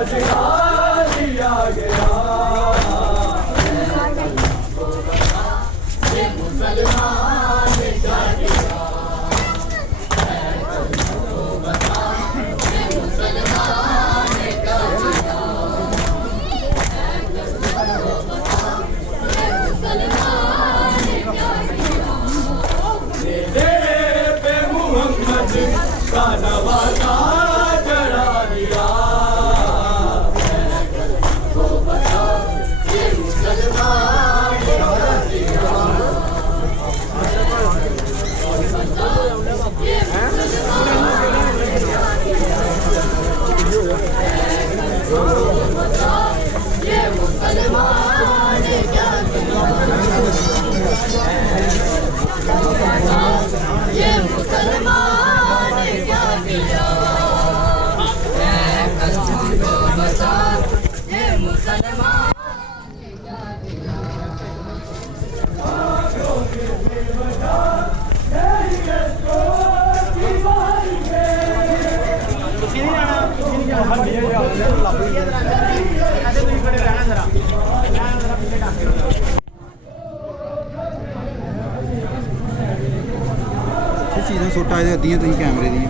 बचा लिया गया। ये मुसलमान क्या किया, बता ये मुसलमान क्या किया, पे मोहम्मद का नवाजा चढ़ा दिया। वो बता ये मुसलमान क्या किया, ये मुसलमान क्या किया, ये मुसलमान क्या किया, बता ये मुसलमान चीज़ें सुट आए अद्धियां तुम कैमरे दी